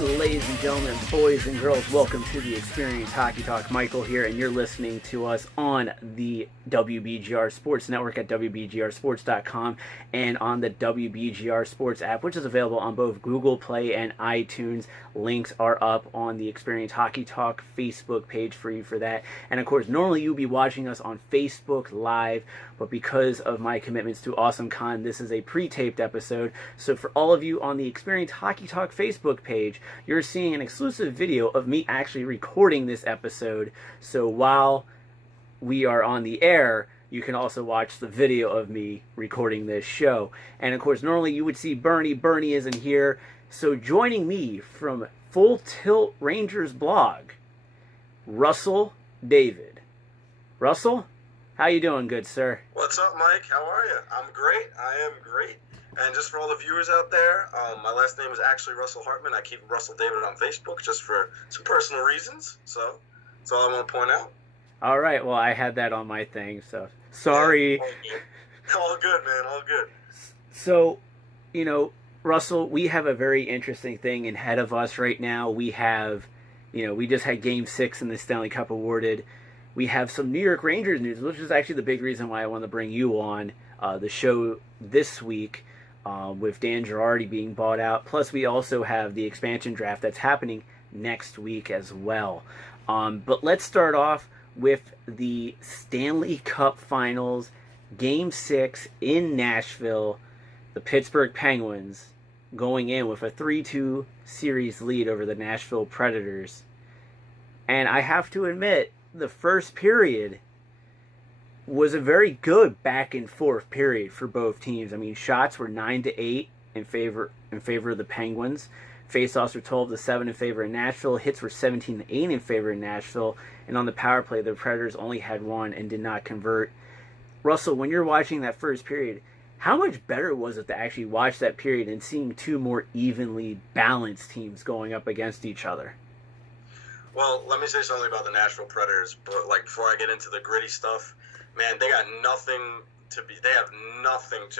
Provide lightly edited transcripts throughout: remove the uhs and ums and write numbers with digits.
And ladies and gentlemen, boys and girls, welcome to the Xperience Hockey Talk. Michael here, and you're listening to us on the WBGR Sports Network at WBGRsports.com and on the WBGR Sports app, which is available on both Google Play and iTunes. Links are up on the Xperience Hockey Talk Facebook page for you for that. And of course, normally you'll be watching us on Facebook Live, but because of my commitments to AwesomeCon, this is a pre-taped episode. So for all of you on the Xperience Hockey Talk Facebook page, you're seeing an exclusive video of me actually recording this episode. So while we are on the air, you can also watch the video of me recording this show. And of course, normally you would see Bernie. Bernie isn't here. So joining me from Fulltilt Rangers blog, Russell David. Russell, how you doing, good sir? What's up, Mike? How are you? I'm great. I am great. And just for all the viewers out there, my last name is actually Russell Hartman. I keep Russell David on Facebook just for some personal reasons. So that's all I want to point out. All right. Well, I had that on my thing, so sorry. Yeah, all good, man. All good. So, you know, Russell, we have a very interesting thing ahead of us right now. We have, we just had Game 6 in the Stanley Cup awarded. We have some New York Rangers news, which is actually the big reason why I want to bring you on the show this week, with Dan Girardi being bought out. Plus, we also have the expansion draft that's happening next week as well. But let's start off with the Stanley Cup Finals, Game 6 in Nashville. The Pittsburgh Penguins going in with a 3-2 series lead over the Nashville Predators. And I have to admit, the first period was a very good back and forth period for both teams. I mean, shots were 9-8 in favor of the Penguins. Faceoffs were 12-7 in favor of Nashville. Hits were 17-8 in favor of Nashville. And on the power play, the Predators only had one and did not convert. Russell, when you're watching that first period, how much better was it to actually watch that period and seeing two more evenly balanced teams going up against each other? Well, let me say something about the Nashville Predators, but before I get into the gritty stuff, man, they have nothing to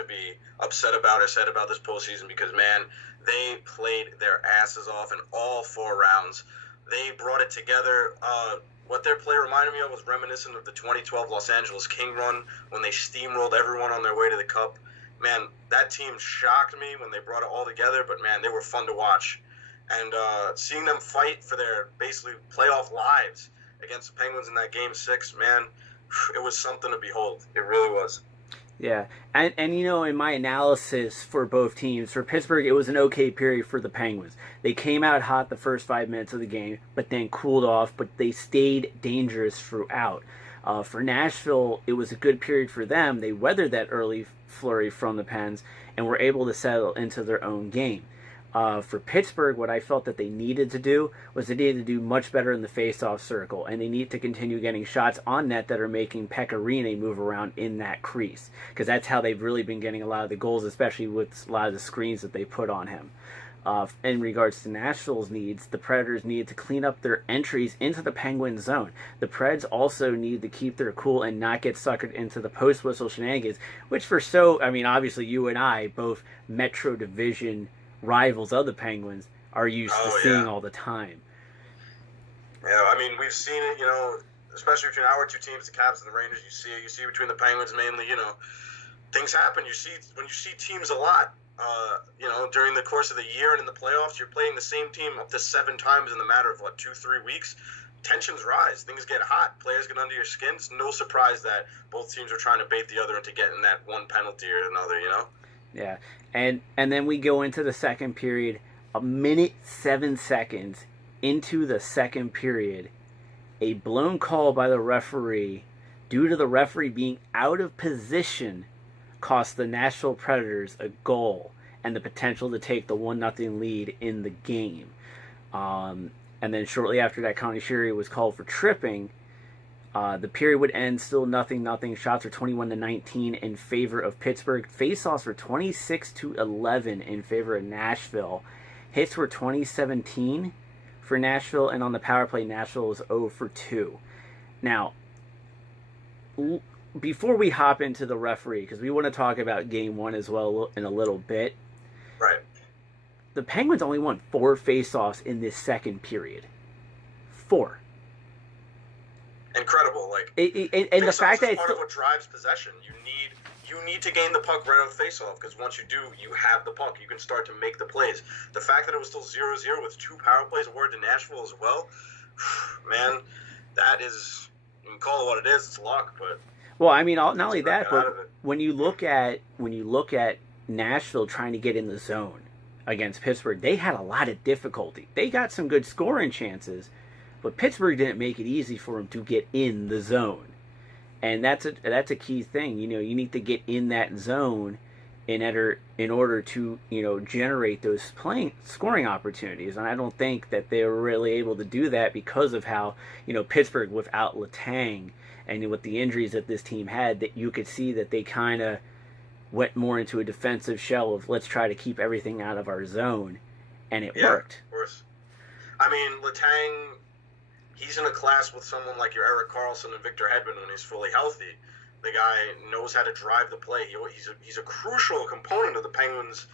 be upset about or said about this postseason because, man, they played their asses off in all 4 rounds. They brought it together. What their play reminded me of was reminiscent of the 2012 Los Angeles King run when they steamrolled everyone on their way to the Cup. Man, that team shocked me when they brought it all together, but, man, they were fun to watch. And seeing them fight for their basically playoff lives against the Penguins in that Game 6, man, it was something to behold. It really was. Yeah, and in my analysis for both teams, for Pittsburgh, it was an okay period for the Penguins. They came out hot the first 5 minutes of the game, but then cooled off, but they stayed dangerous throughout. For Nashville, it was a good period for them. They weathered that early flurry from the Pens and were able to settle into their own game. For Pittsburgh, what I felt that they needed to do was they needed to do much better in the face-off circle, and they need to continue getting shots on net that are making Pekka Rinne move around in that crease, because that's how they've really been getting a lot of the goals, especially with a lot of the screens that they put on him. In regards to Nashville's needs, the Predators need to clean up their entries into the Penguin zone. The Preds also need to keep their cool and not get suckered into the post-whistle shenanigans, which obviously you and I, both Metro Division rivals of the Penguins, are used to seeing all the time. Yeah, I mean, we've seen it, especially between our two teams, the Caps and the Rangers. You see between the Penguins mainly, things happen. When you see teams a lot, during the course of the year and in the playoffs, you're playing the same team up to 7 times in the matter of 2-3 weeks. Tensions rise, things get hot, players get under your skin. It's no surprise that both teams are trying to bait the other into getting that one penalty or another, Yeah, and then we go into the second period, 1:07 into the second period. A blown call by the referee, due to the referee being out of position, cost the Nashville Predators a goal and the potential to take the 1-0 lead in the game. And then shortly after that, Connie Sherry was called for tripping. The period would end still 0-0. Shots were 21-19 in favor of Pittsburgh. Faceoffs were 26-11 in favor of Nashville. Hits were 20-17 for Nashville, and on the power play, Nashville was 0-2. Now, before we hop into the referee, because we want to talk about Game 1 as well in a little bit. Right. the Penguins only won 4 faceoffs in this second period. 4. Incredible, like, and the fact that it's part of what drives possession. You need to gain the puck right on faceoff, because once you do, you have the puck. You can start to make the plays. The fact that it was still 0-0 with 2 power plays awarded to Nashville as well, man, that is, you can call it what it is. It's luck, but well, I mean, not only that, but when you look at Nashville trying to get in the zone against Pittsburgh, they had a lot of difficulty. They got some good scoring chances, but Pittsburgh didn't make it easy for them to get in the zone. And that's a key thing. You need to get in that zone in order to, generate those scoring opportunities. And I don't think that they were really able to do that because of how, Pittsburgh without Letang and with the injuries that this team had, that you could see that they kind of went more into a defensive shell of let's try to keep everything out of our zone. And it worked. Of course. I mean, Letang, he's in a class with someone like your Erik Karlsson and Victor Hedman when he's fully healthy. The guy knows how to drive the play. He's a crucial component of the Penguins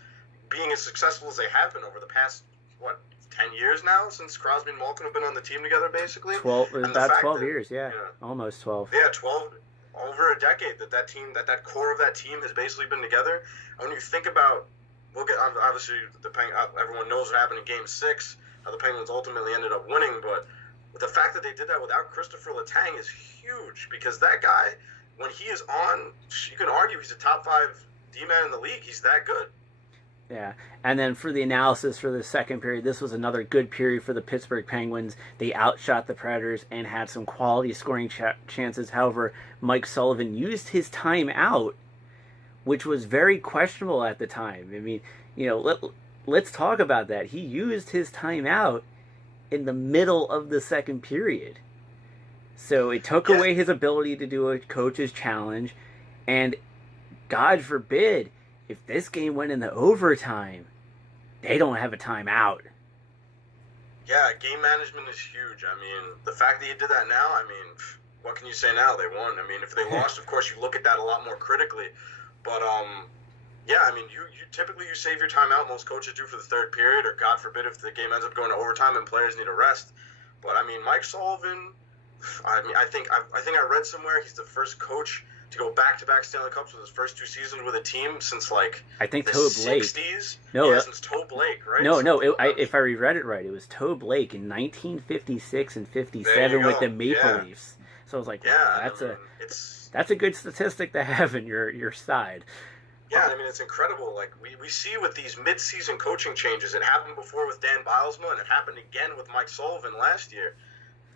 being as successful as they have been over the past, 10 years now, since Crosby and Malkin have been on the team together, basically? About 12 years, yeah. Almost 12. Yeah, 12, over a decade that team, that core of that team has basically been together. And when you think about, obviously, everyone knows what happened in Game 6, how the Penguins ultimately ended up winning, but the fact that they did that without Christopher Letang is huge, because that guy, when he is on, you can argue he's a top 5 D-man in the league. He's that good. Yeah, and then for the analysis for the second period, this was another good period for the Pittsburgh Penguins. They outshot the Predators and had some quality scoring chances. However, Mike Sullivan used his timeout, which was very questionable at the time. I mean, let's talk about that. He used his timeout in the middle of the second period. So it took away his ability to do a coach's challenge, and God forbid, if this game went into overtime, they don't have a timeout. Yeah, game management is huge. I mean, the fact that you did that now, what can you say now? They won. I mean, if they lost, of course, you look at that a lot more critically. But, you typically save your timeout. Most coaches do for the third period, or God forbid if the game ends up going to overtime and players need a rest. But, Mike Sullivan, I think I read somewhere he's the first coach to go back-to-back Stanley Cups with his first 2 seasons with a team since, I think the Toe Blake. 60s? No, since Toe Blake, right? If I reread it right, it was Toe Blake in 1956 and 57 with the Maple Leafs. So I was like, wow, that's a good statistic to have in your side. Yeah, it's incredible. We see with these mid-season coaching changes, it happened before with Dan Bilesma, and it happened again with Mike Sullivan last year.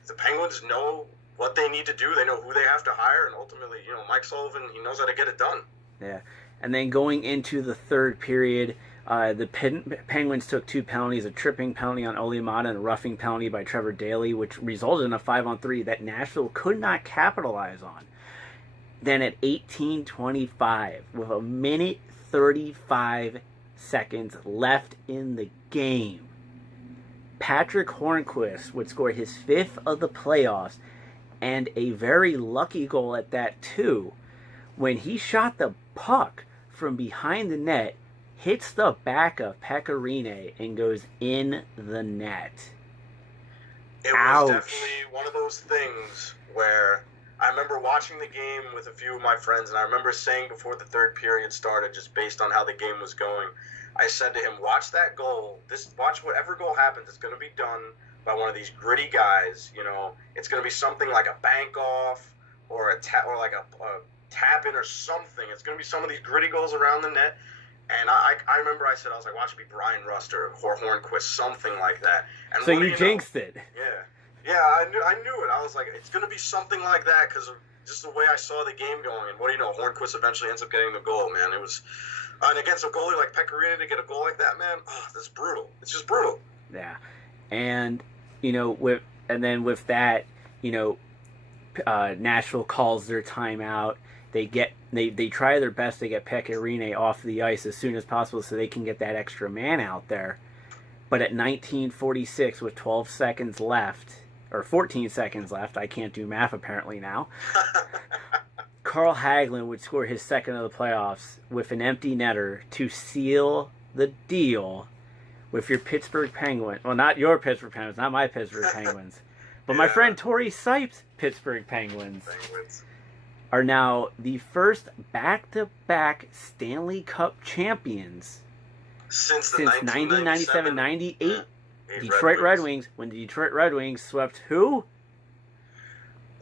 The Penguins know what they need to do. They know who they have to hire, and ultimately, Mike Sullivan, he knows how to get it done. Yeah, and then going into the third period, the Penguins took 2 penalties, a tripping penalty on Ole Mata and a roughing penalty by Trevor Daley, which resulted in a 5-on-3 that Nashville could not capitalize on. Then at 18:25, with a minute 35 seconds left in the game, Patrick Hornqvist would score his 5th of the playoffs, and a very lucky goal at that too, when he shot the puck from behind the net, hits the back of Pecorine, and goes in the net. It was definitely one of those things where I remember watching the game with a few of my friends, and I remember saying before the third period started, just based on how the game was going, I said to him, watch that goal. Watch whatever goal happens. It's going to be done by one of these gritty guys. It's going to be something like a bank off or a tap tap in or something. It's going to be some of these gritty goals around the net. And I remember I was like, watch it be Brian Rust or Hornqvist, something like that. And so you jinxed it. Yeah, I knew it. I was like, it's going to be something like that because of just the way I saw the game going. And what do you know? Hornqvist eventually ends up getting the goal, man. It was, and against a goalie like Pecorine to get a goal like that, man, that's brutal. It's just brutal. Yeah. And, with that, Nashville calls their timeout. They try their best to get Pecorine off the ice as soon as possible so they can get that extra man out there. But at 19:46 with 12 seconds left, or 14 seconds left, I can't do math apparently now, Carl Hagelin would score his 2nd of the playoffs with an empty netter to seal the deal with your Pittsburgh Penguins. Well, not your Pittsburgh Penguins, not my Pittsburgh Penguins. But Yeah. my friend Torrey Sipes' Pittsburgh Penguins are now the first back-to-back Stanley Cup champions Since 1997-98. Yeah. Detroit Red Wings, when the Detroit Red Wings swept who?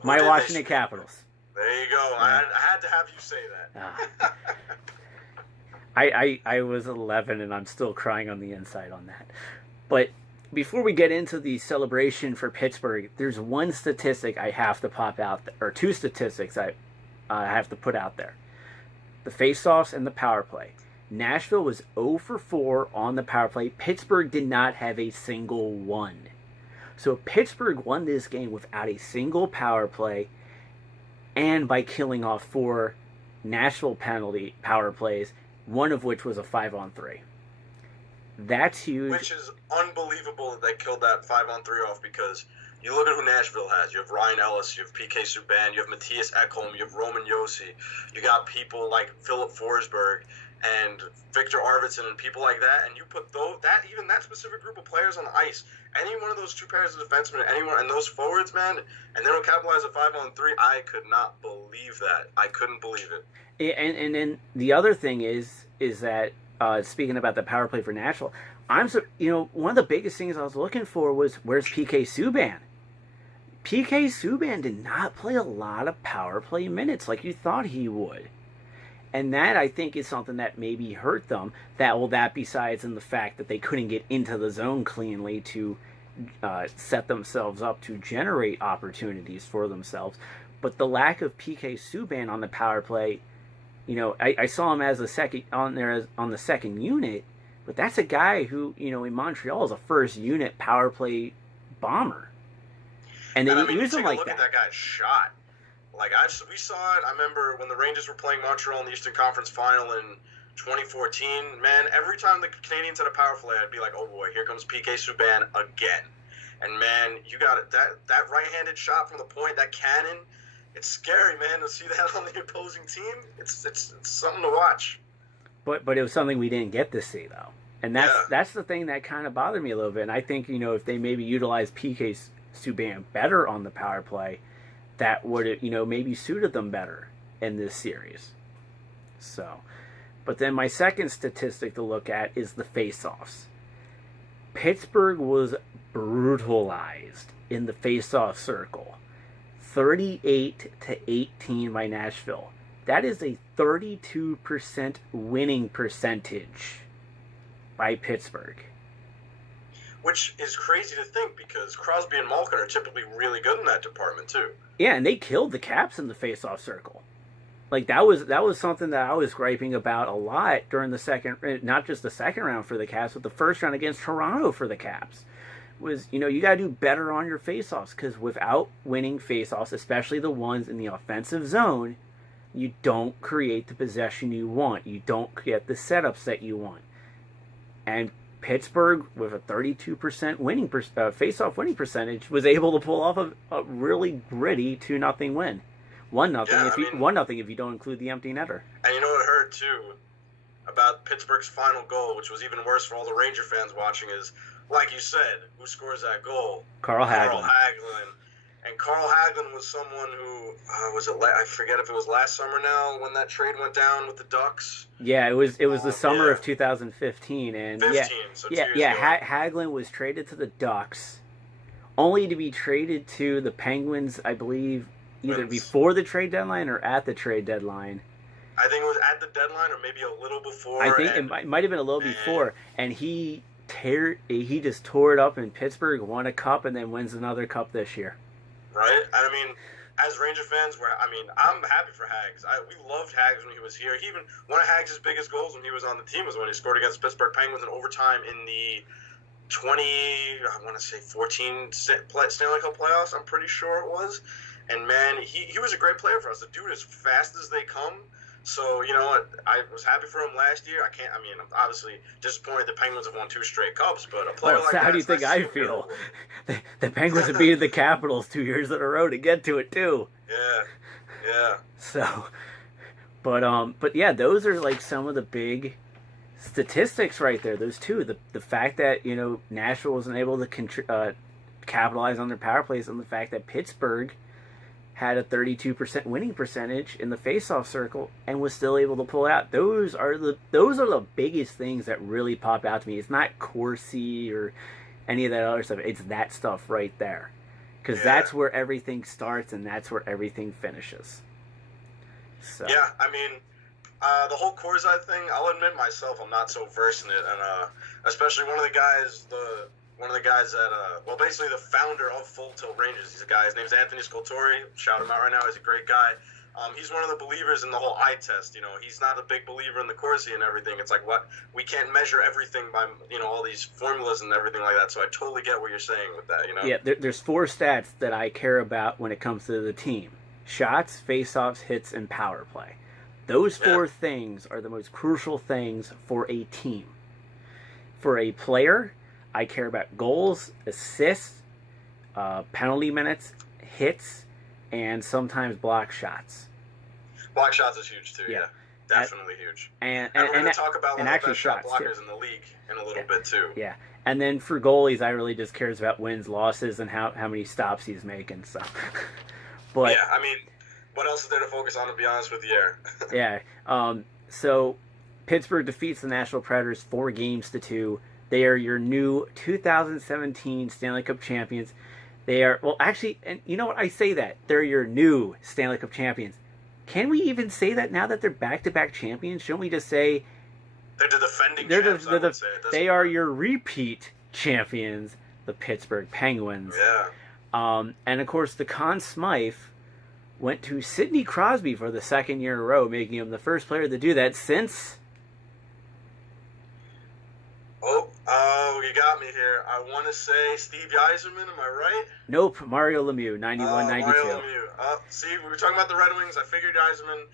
My did they Washington sweep? Capitals. There you go. Yeah. I had to have you say that. I was 11 and I'm still crying on the inside on that. But before we get into the celebration for Pittsburgh, there's one statistic I have to pop out, or two statistics I have to put out there. The faceoffs and the power play. Nashville was 0 for 4 on the power play. Pittsburgh did not have a single one. So Pittsburgh won this game without a single power play and by killing off 4 Nashville penalty power plays, one of which was a 5-on-3. That's huge. Which is unbelievable that they killed that 5-on-3 off, because you look at who Nashville has. You have Ryan Ellis, you have PK Subban, you have Matthias Ekholm, you have Roman Josi. You got people like Philip Forsberg and Victor Arvidsson and people like that, and you put that specific group of players on the ice, any one of those two pairs of defensemen, anyone, and those forwards, man, and they don't capitalize a 5-on-3. I could not believe that. I couldn't believe it. And then the other thing is that speaking about the power play for Nashville, one of the biggest things I was looking for was, where's PK Subban? PK Subban did not play a lot of power play minutes like you thought he would. And that, I think, is something that maybe hurt them. That besides in the fact that they couldn't get into the zone cleanly to set themselves up to generate opportunities for themselves. But the lack of PK Subban on the power play, I saw him as on the second unit, but that's a guy who, in Montreal is a first unit power play bomber. And they didn't use him like that. Look at that guy's shot. Like, we saw it. I remember when the Rangers were playing Montreal in the Eastern Conference Final in 2014. Man, every time the Canadians had a power play, I'd be like, oh boy, here comes PK Subban again. And man, you got it. That right-handed shot from the point, that cannon, it's scary, man, to see that on the opposing team. It's something to watch. But it was something we didn't get to see, though. And that's the thing that kind of bothered me a little bit. And I think, if they maybe utilized PK Subban better on the power play, that would have, maybe suited them better in this series. So, but then my second statistic to look at is the faceoffs. Pittsburgh was brutalized in the faceoff circle. 38-18 by Nashville. That is a 32% winning percentage by Pittsburgh. Which is crazy to think, because Crosby and Malkin are typically really good in that department too. Yeah, and they killed the Caps in the faceoff circle. Like, that was something that I was griping about a lot during the second, not just the second round for the Caps, but the first round against Toronto for the Caps. Was, you got to do better on your faceoffs, because without winning faceoffs, especially the ones in the offensive zone, you don't create the possession you want. You don't get the setups that you want. And Pittsburgh, with a 32% winning face-off winning percentage, was able to pull off a really gritty 2-0 win. 1-0 if you don't include the empty netter. And you know what hurt too about Pittsburgh's final goal, which was even worse for all the Ranger fans watching, is, like you said, who scores that goal? Carl Hagelin. And Carl Hagelin was someone who I forget if it was last summer now when that trade went down with the Ducks. Yeah, it was the summer of 2015, and 2 years ago. Hagelin was traded to the Ducks, only to be traded to the Penguins, I believe, either before the trade deadline or at the trade deadline. I think it was at the deadline or maybe a little before. I think it might have been a little before, and he just tore it up in Pittsburgh, won a cup, and then wins another cup this year. Right? I mean, as Ranger fans, I'm happy for Hags. We loved Hags when he was here. One of Hags' biggest goals when he was on the team was when he scored against Pittsburgh Penguins in overtime in the 14 Stanley Cup playoffs, I'm pretty sure it was. And man, he was a great player for us. The dude is fast as they come. So, you know what, I was happy for him last year. I'm obviously disappointed the Penguins have won 2 straight cups, but a player like that... How do you think I feel? The Penguins have beaten the Capitals 2 years in a row to get to it, too. Yeah. So, but yeah, those are like some of the big statistics right there. Those two. The fact that Nashville wasn't able to capitalize on their power plays, and the fact that Pittsburgh had a 32% winning percentage in the faceoff circle and was still able to pull out. Those are the biggest things that really pop out to me. It's not Corsi or any of that other stuff. It's that stuff right there. Because that's where everything starts and that's where everything finishes. So. Yeah, I mean, the whole Corsi thing, I'll admit myself, I'm not so versed in it. And especially one of the guys that, basically the founder of Fulltilt Rangers. He's a guy, his name's Anthony Scultori. Shout him out right now. He's a great guy. He's one of the believers in the whole eye test. He's not a big believer in the Corsi and everything. It's like, we can't measure everything by, all these formulas and everything like that. So I totally get what you're saying with that, Yeah, there's 4 stats that I care about when it comes to the team. Shots, faceoffs, hits, and power play. Those 4 things are the most crucial things for a team. For a player, I care about goals, assists, penalty minutes, hits, and sometimes block shots. Block shots is huge too. Yeah, definitely huge. And we're going to talk about one of the best shot blockers too in the league in a little bit too. Yeah, and then for goalies, I really just cares about wins, losses, and how many stops he's making. So, but yeah, I mean, what else is there to focus on? To be honest with you, yeah. So Pittsburgh defeats the Nashville Predators 4-2. They are your new 2017 Stanley Cup champions. They are, well, actually, and you know what? I say that. They're your new Stanley Cup champions. Can we even say that now that they're back-to-back champions? Shouldn't we just say... They're the defending champs, They are your repeat champions, the Pittsburgh Penguins. Yeah. And, of course, the Conn Smythe went to Sidney Crosby for the 2nd year in a row, making him the first player to do that since... Oh, you got me here. I want to say Steve Yzerman, am I right? Nope, Mario Lemieux, 91-92. Mario Lemieux. See, we were talking about the Red Wings. I figured Yzerman.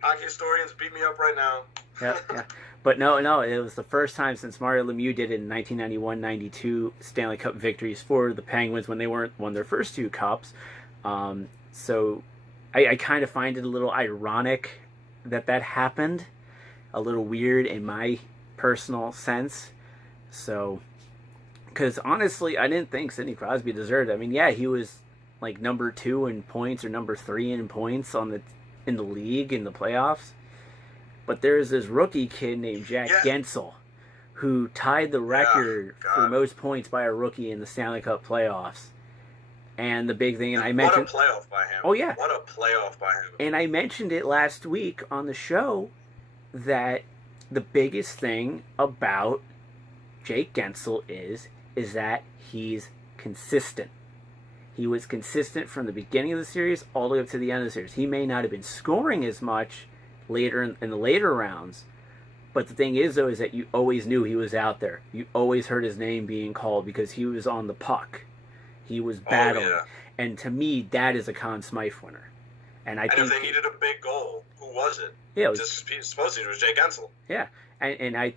Hockey historians beat me up right now. Yeah. But no, it was the first time since Mario Lemieux did it in 1991-92 Stanley Cup victories for the Penguins when they won their first 2 cups. So I kind of find it a little ironic that happened. A little weird in my personal sense. So, because honestly, I didn't think Sidney Crosby deserved it. I mean, yeah, he was like number 2 in points or number 3 in points in the league in the playoffs. But there's this rookie kid named Jack Gensel who tied the record for most points by a rookie in the Stanley Cup playoffs. And the big thing, and I mentioned... What a playoff by him. Oh, yeah. What a playoff by him. And I mentioned it last week on the show that the biggest thing about Jake Gensel is that he's consistent. He was consistent from the beginning of the series all the way up to the end of the series. He may not have been scoring as much later in the later rounds, but the thing is, though, is that you always knew he was out there. You always heard his name being called because he was on the puck. He was battling. Oh, yeah. And to me, that is a Conn Smythe winner. And think if they needed a big goal, who was it? Yeah, supposedly it was Jake Gensel. Yeah. And I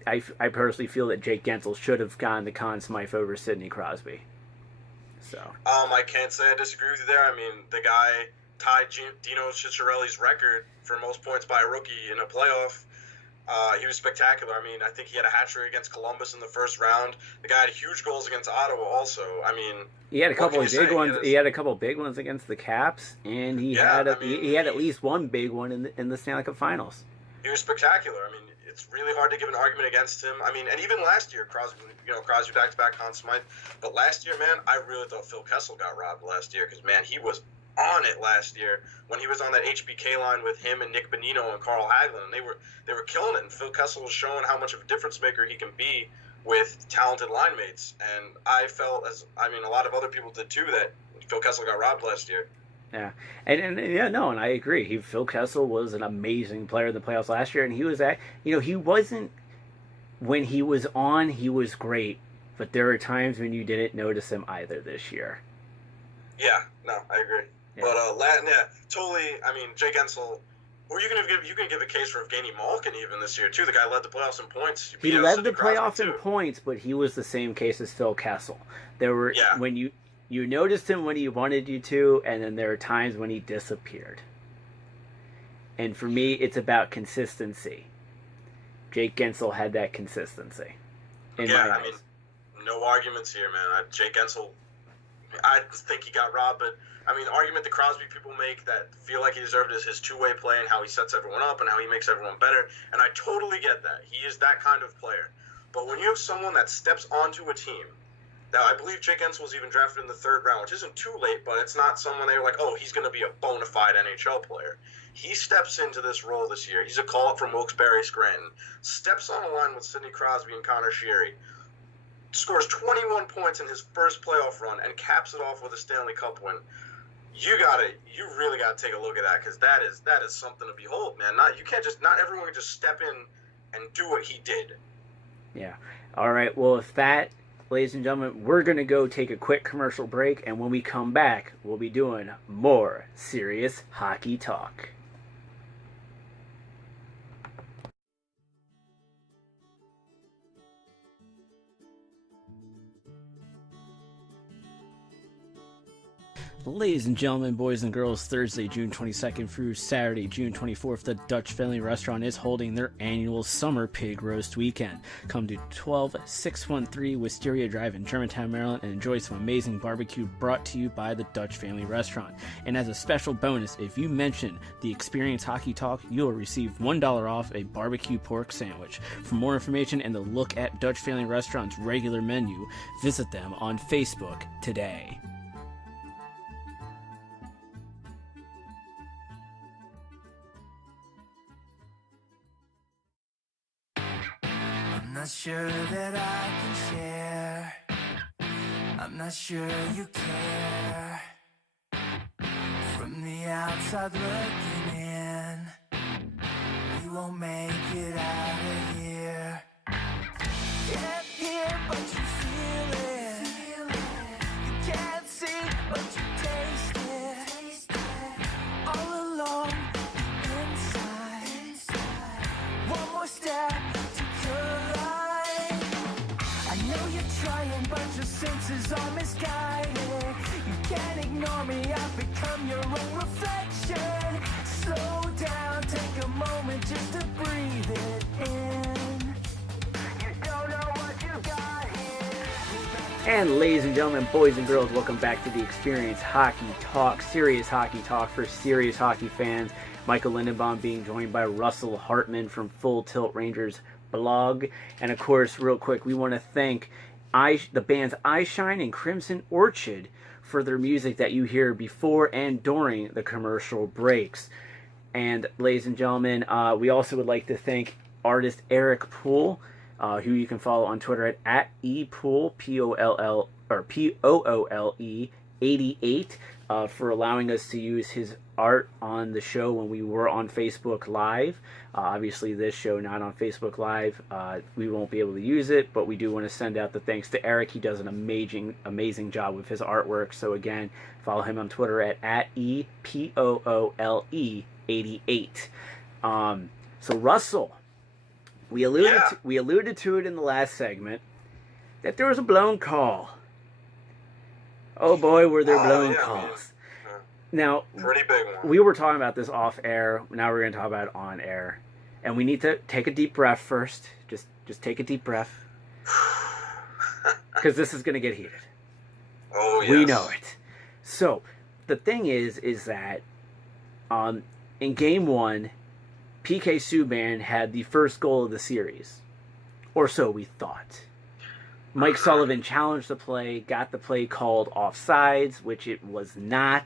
personally feel that Jake Gensel should have gone the Conn Smythe over Sidney Crosby. So. I can't say I disagree with you there. I mean, the guy tied Dino Ciccarelli's record for most points by a rookie in a playoff. He was spectacular. I mean, I think he had a hat trick against Columbus in the first round. The guy had huge goals against Ottawa also. I mean, he had a couple of big ones. He had a couple of big ones against the Caps, and he had at least one big one in the Stanley Cup Finals. He was spectacular. I mean, it's really hard to give an argument against him. I mean, and even last year, Crosby back-to-back Conn Smythe. But last year, man, I really thought Phil Kessel got robbed last year because, man, he was on it last year when he was on that HBK line with him and Nick Bonino and Carl Hagelin, and they were killing it. And Phil Kessel was showing how much of a difference maker he can be with talented line mates. And I felt, a lot of other people did too, that Phil Kessel got robbed last year. Yeah, and I agree. Phil Kessel was an amazing player in the playoffs last year, and he was he wasn't, when he was on, he was great, but there were times when you didn't notice him either this year. Yeah, no, I agree. Yeah. But totally. I mean, Jake Gensel, or you can give a case for Evgeny Malkin even this year too. The guy led the playoffs in points. He led the playoffs in points, but he was the same case as Phil Kessel. There were when you noticed him when he wanted you to, and then there are times when he disappeared. And for me, it's about consistency. Jake Gensel had that consistency. I mean, no arguments here, man. Jake Gensel, I think he got robbed, but I mean, the argument that Crosby people make that feel like he deserved is his two-way play and how he sets everyone up and how he makes everyone better, and I totally get that. He is that kind of player. But when you have someone that steps onto a team, now I believe Jake Gensel was even drafted in the 3rd round, which isn't too late, but it's not someone they were like, oh, he's going to be a bona fide NHL player. He steps into this role this year. He's a call-up from Wilkes-Barre Scranton, steps on a line with Sidney Crosby and Connor Sheary, scores 21 points in his first playoff run, and caps it off with a Stanley Cup win. You really gotta take a look at that, because that is something to behold, man. Not everyone can just step in and do what he did. Yeah. All right. Well, with that, ladies and gentlemen, we're gonna go take a quick commercial break, and when we come back, we'll be doing more serious hockey talk. Ladies and gentlemen, boys and girls, Thursday, June 22nd through Saturday, June 24th, the Dutch Family Restaurant is holding their annual Summer Pig Roast Weekend. Come to 12613 Wisteria Drive in Germantown, Maryland, and enjoy some amazing barbecue brought to you by the Dutch Family Restaurant. And as a special bonus, if you mention the Xperience Hockey Talk, you'll receive $1 off a barbecue pork sandwich. For more information and to look at Dutch Family Restaurant's regular menu, visit them on Facebook today. I'm not sure that I can share. I'm not sure you care. From the outside looking in, we won't make it out of here. Can't hear but you feel it. You can't see but you taste it. All along inside. One more step to collide. I know you're trying, but your senses are misguided. You can't ignore me, I've become your own reflection. Slow down, take a moment just to breathe it in. You don't know what you got here. And ladies and gentlemen, boys and girls, welcome back to the Xperience Hockey Talk, serious hockey talk for serious hockey fans. Michael Lindenbaum being joined by Russell Hartman from Fulltilt Rangers blog. And of course, real quick, we want to thank the bands I Shine and Crimson Orchid for their music that you hear before and during the commercial breaks. And ladies and gentlemen, we also would like to thank artist Eric Poole, who you can follow on Twitter at epoole, P-O-L-L, or P-O-O-L-E 88, for allowing us to use his art on the show when we were on Facebook Live. Obviously, this show not on Facebook Live. We won't be able to use it, but we do want to send out the thanks to Eric. He does an amazing job with his artwork. So again, follow him on Twitter at epoole 88. So Russell, we alluded to it in the last segment that there was a blown call. Oh boy, were there blown calls. Now, pretty big one. We were talking about this off air. Now we're going to talk about it on air. And we need to take a deep breath first. Just take a deep breath. Because this is going to get heated. Oh, yes. We know it. So, the thing is that in Game 1, PK Subban had the first goal of the series. Or so we thought. Mike Sullivan challenged the play, got the play called offsides, which it was not.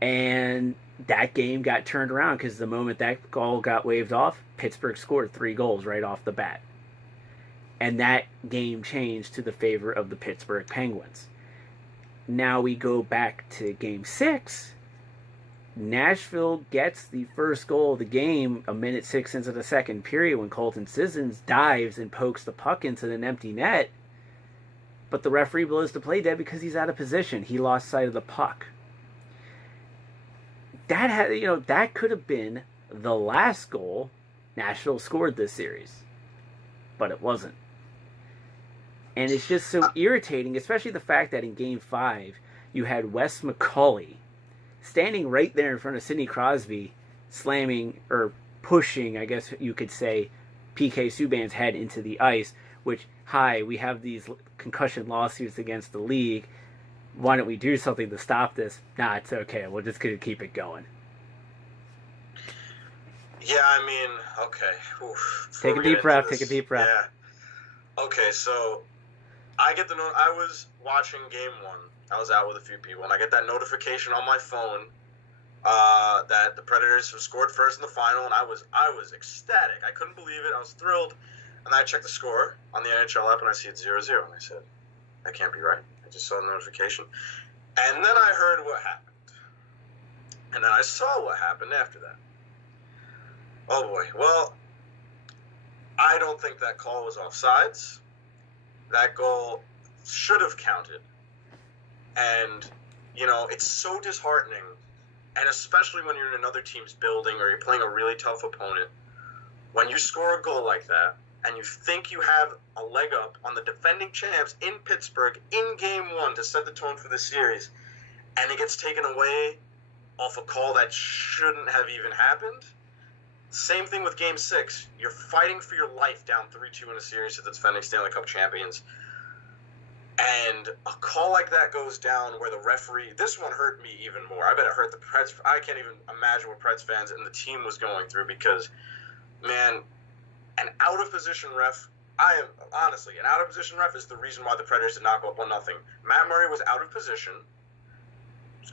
And that game got turned around because the moment that goal got waved off, Pittsburgh scored 3 goals right off the bat. And that game changed to the favor of the Pittsburgh Penguins. Now we go back to Game 6. Nashville gets the first goal of the game a minute 6 into the second period when Colton Sissons dives and pokes the puck into an empty net. But the referee blows the play dead because he's out of position. He lost sight of the puck. That could have been the last goal Nashville scored this series. But it wasn't. And it's just so irritating, especially the fact that in Game 5, you had Wes McCauley standing right there in front of Sidney Crosby, slamming, or pushing, I guess you could say, PK Subban's head into the ice, which, we have these concussion lawsuits against the league. Why don't we do something to stop this? Nah, it's okay. We're just going to keep it going. Yeah, I mean, okay. Oof. Take a deep breath. Yeah. Okay, so I get I was watching game 1. I was out with a few people, and I get that notification on my phone that the Predators have scored first in the final, and I was ecstatic. I couldn't believe it. I was thrilled. And I checked the score on the NHL app, and I see it's 0-0. And I said, that can't be right. I just saw the notification. And then I heard what happened. And then I saw what happened after that. Oh, boy. Well, I don't think that call was offsides. That goal should have counted. And, it's so disheartening. And especially when you're in another team's building or you're playing a really tough opponent. When you score a goal like that, and you think you have a leg up on the defending champs in Pittsburgh in Game 1 to set the tone for the series, and it gets taken away off a call that shouldn't have even happened. Same thing with Game 6. You're fighting for your life down 3-2 in a series to the defending Stanley Cup champions. And a call like that goes down where the referee... This one hurt me even more. I bet it hurt the Preds. I can't even imagine what Preds fans and the team was going through because, man... An out-of-position ref, an out-of-position ref is the reason why the Predators did not go up 1-0. Matt Murray was out of position.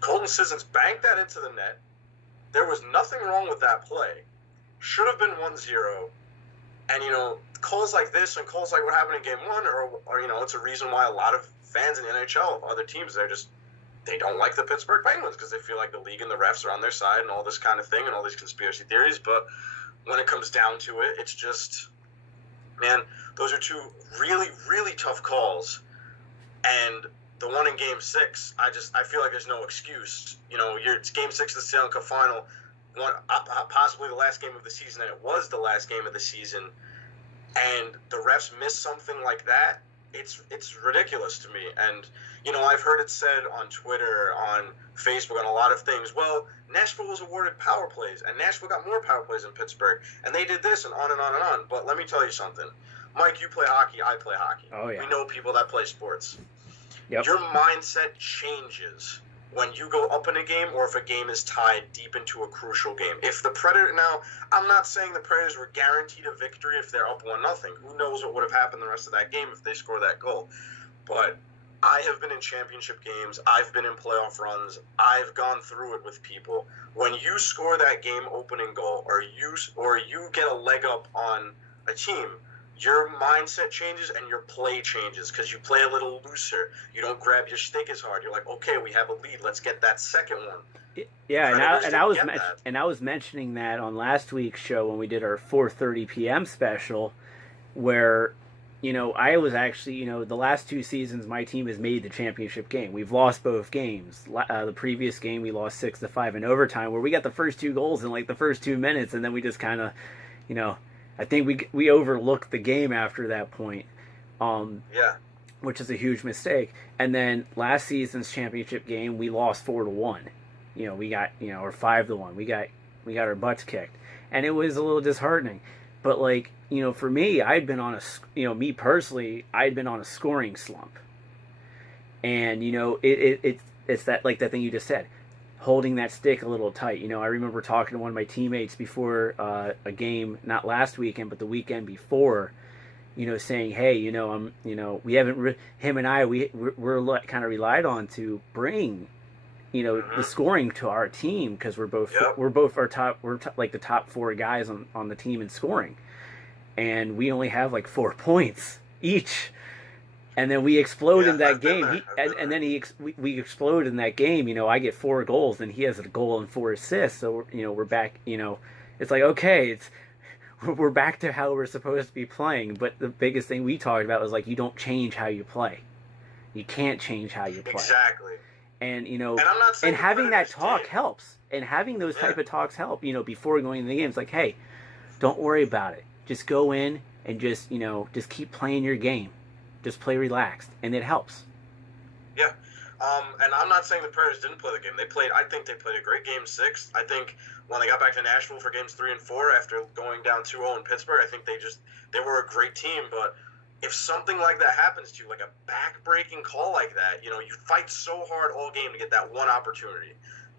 Colton Sissons banked that into the net. There was nothing wrong with that play. Should have been 1-0. And, calls like this and calls like what happened in Game 1 are it's a reason why a lot of fans in the NHL of other teams, they don't like the Pittsburgh Penguins because they feel like the league and the refs are on their side and all this kind of thing and all these conspiracy theories, but... When it comes down to it, it's just, man, those are two really, really tough calls. And the one in Game 6, I feel like there's no excuse. It's Game 6 of the Stanley Cup Final, possibly the last game of the season, and it was the last game of the season. And the refs miss something like that. It's ridiculous to me. And, I've heard it said on Twitter, on Facebook, on a lot of things. Well, Nashville was awarded power plays, and Nashville got more power plays than Pittsburgh, and they did this, and on and on and on. But let me tell you something. Mike, you play hockey, I play hockey. Oh, yeah. We know people that play sports. Yep. Your mindset changes when you go up in a game or if a game is tied deep into a crucial game. If the Predator... Now, I'm not saying the Predators were guaranteed a victory if they're up 1-0. Who knows what would have happened the rest of that game if they score that goal. But... I have been in championship games. I've been in playoff runs. I've gone through it with people. When you score that game-opening goal, or you get a leg up on a team, your mindset changes and your play changes because you play a little looser. You don't grab your stick as hard. You're like, okay, we have a lead. Let's get that second one. Yeah, and I was mentioning that on last week's show when we did our 4:30 p.m. special, where. I was actually, the last 2 seasons, my team has made the championship game. We've lost both games. The previous game, we lost 6-5 in overtime, where we got the first 2 goals in the first 2 minutes, and then we just kind of, I think we overlooked the game after that point. Which is a huge mistake. And then last season's championship game, we lost 4-1. We got, or 5-1. We got our butts kicked, and it was a little disheartening. But for me, I'd been on me personally, I'd been on a scoring slump. And, it's that, that thing you just said, holding that stick a little tight. You know, I remember talking to one of my teammates before a game, not last weekend, but the weekend before, you know, saying, hey, you know, we haven't, him and I, we're kind of relied on to bring, you know, the scoring to our team, because we're both like the top four guys on the team in scoring, and we only have like 4 points each. And then we explode in that game. We explode in that game. You know, I get 4 goals, and he has a goal and 4 assists. So, you know, we're back. You know, it's like, okay, we're back to how we're supposed to be playing. But the biggest thing we talked about was, like, you don't change how you play. You can't change how you play. Exactly. And, you know, and having that talk helps. And having those type of talks help, you know, before going into the game. It's like, hey, don't worry about it. Just go in and just, you know, just keep playing your game. Just play relaxed, and it helps. Yeah. And I'm not saying the Predators didn't play the game. I think they played a great game 6. I think when they got back to Nashville for games 3 and 4 after going down 2-0 in Pittsburgh, I think they were a great team. But if something like that happens to you, like a back-breaking call like that, you fight so hard all game to get that one opportunity.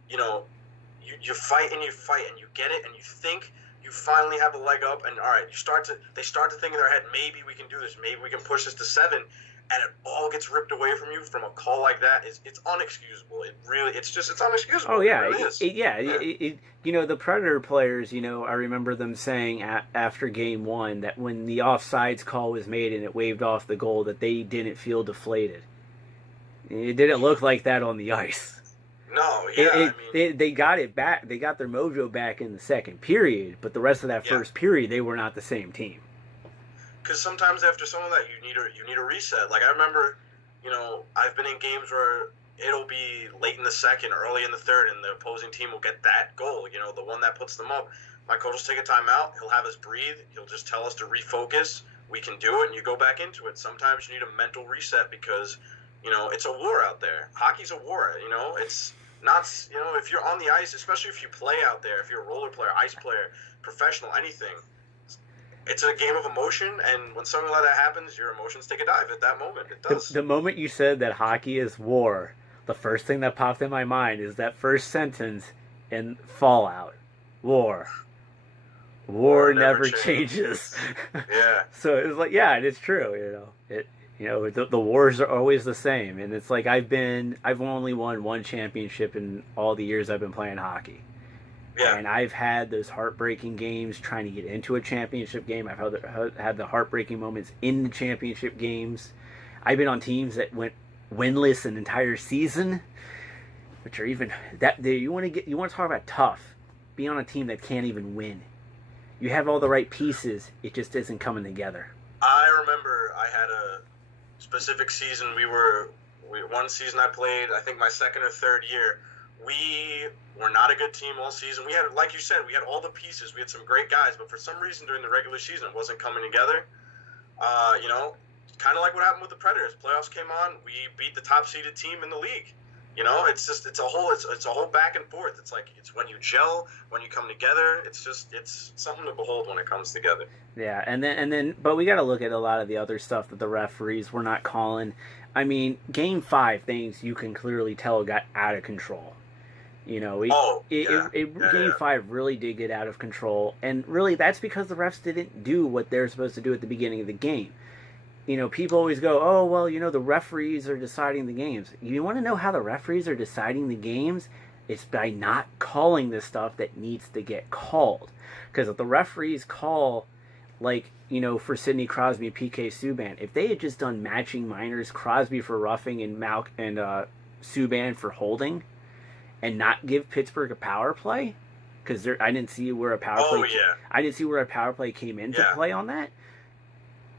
You fight and you get it, and you think you finally have a leg up, and all right, they start to think in their head, maybe we can do this, maybe we can push this to 7, and it all gets ripped away from you from a call like that. It's unexcusable. It's unexcusable. Oh yeah, it really is. The Predator players, I remember them saying after game 1 that when the offsides call was made and it waved off the goal, that they didn't feel deflated. It didn't look like that on the ice. No, yeah, they got it back. They got their mojo back in the second period, but the rest of that first period, they were not the same team. Because sometimes after some of that, you need a reset. Like I remember, I've been in games where it'll be late in the second, early in the third, and the opposing team will get that goal. The one that puts them up. My coach will take a timeout. He'll have us breathe. He'll just tell us to refocus. We can do it, and you go back into it. Sometimes you need a mental reset because, it's a war out there. Hockey's a war. It's not. If you're on the ice, especially if you play out there, if you're a roller player, ice player, professional, anything. It's a game of emotion, and when something like that happens, your emotions take a dive at that moment. It does. The moment you said that hockey is war, the first thing that popped in my mind is that first sentence in Fallout. War never changes. Yeah. So it was like, yeah, and it's true, the wars are always the same, and it's like I've only won one championship in all the years I've been playing hockey. Yeah. And I've had those heartbreaking games trying to get into a championship game. I've had the heartbreaking moments in the championship games. I've been on teams that went winless an entire season, which are even that. You want to talk about tough? Be on a team that can't even win. You have all the right pieces, it just isn't coming together. I remember I had a specific season. One season I played, I think my second or third year. We were not a good team all season. We had, like you said, we had all the pieces. We had some great guys, but for some reason during the regular season, it wasn't coming together. Kind of like what happened with the Predators. Playoffs came on, we beat the top-seeded team in the league. It's a whole back and forth. It's like it's when you gel, when you come together. It's something to behold when it comes together. Yeah, and then, but we got to look at a lot of the other stuff that the referees were not calling. I mean, Game 5 things you can clearly tell got out of control. Game 5 really did get out of control, and really that's because the refs didn't do what they're supposed to do at the beginning of the game. People always go, oh, well, the referees are deciding the games. You want to know how the referees are deciding the games? It's by not calling the stuff that needs to get called. Because if the referees call, for Sidney Crosby, PK Subban, if they had just done matching minors, Crosby for roughing and Subban for holding, and not give Pittsburgh a power play, because I didn't see where a power play. I didn't see where a power play came into play on that.